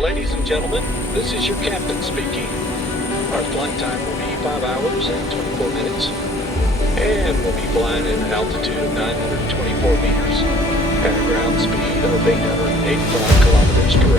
Ladies and gentlemen, this is your captain speaking. Our flight time will be 5 hours and 24 minutes. And we'll be flying at an altitude of 924 meters at a ground speed of 885 kilometers per